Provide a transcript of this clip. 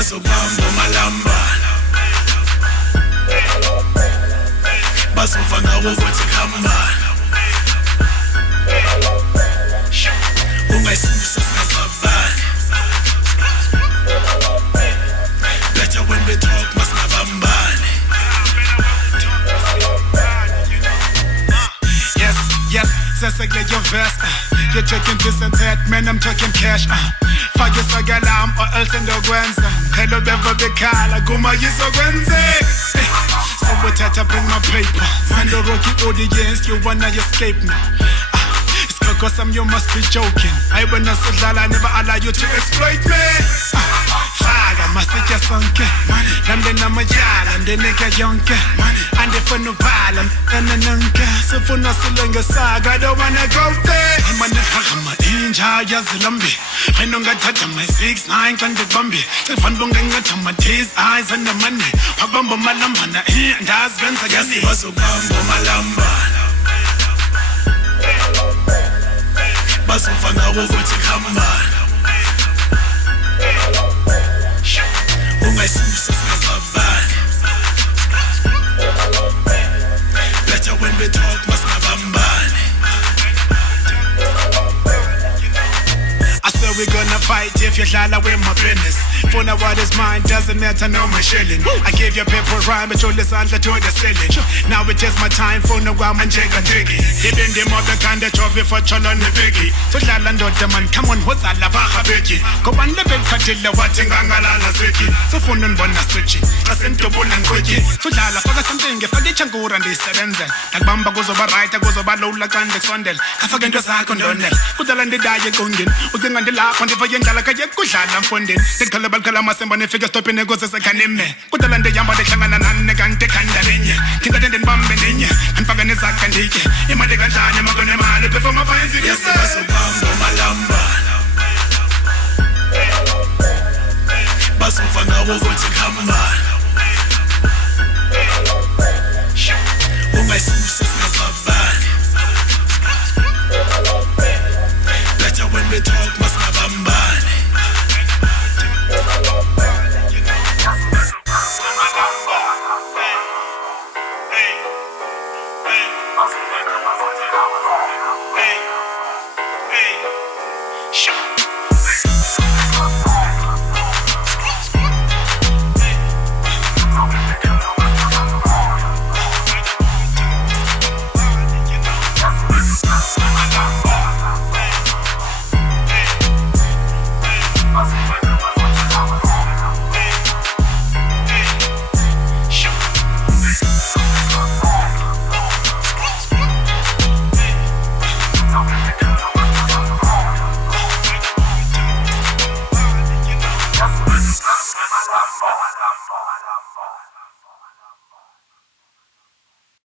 bazobamba umalamba bazova ngawo ukuthi khamba ungayisusa singazavani better when we talk masingabambani. Yes, sesekle your verse. You're taking this and that, man, I'm talking cash. Fagyo sagalam or else in the Gwenza. Hello, bevo bekala, guma yiso Gwenze. So what I bring my paper. Send the rocky audience, you wanna escape me. It's cause you must be joking. I when I said I never allow you to exploit me. Faga, masika sonke. Nande na majala, nde neka yonke. And if no balam, and a nunca. So for no silinga saga, I don't wanna go there. I'm on the Hama Inja, Yazilambi. I don't got touch on my 6'9" candy bambi. If I'm looking at my teeth, eyes and the money. Pabamba malamba, and that's Benza Gassi. Bazobamba malamba bazova ngawo ukuthi khamba ungayisusa singazavani better when we talk masingabambani. I swear we're gonna fight if you lala with my business. For now what is mine doesn't matter, no my shilling. I gave you paper rhyme, but you listen to the ceiling. Now it is my time for no one and jigga diggy. Hidden the mother kind of trophy for Cholon the biggie. So Laland the man, come on, what's a lavaha biggie? Go on the big catilla watching Angalala Ziki. So phone and bona switching. I sent to bull and quickie. So Lala, forgot something if I did Changur and this serenzen. Like Bamba goes over right, I goes over low like on the Sondel. I forget the Sakon Donel. Put the land the diet gungin. Putting on the lap on the Vayanga like a Yakushan and funding. The Calabal Calamasan when the figure stopping the goes as a canime. Put the land the Yamba the Changan and the Gante Kandarinia. Tinker than Bambininia and Paganisa Kandiki. Imadegatan, Magonema, before my fires. Yes, bazobamba malamba bazova ngawo ukuthi khamba ungayisusa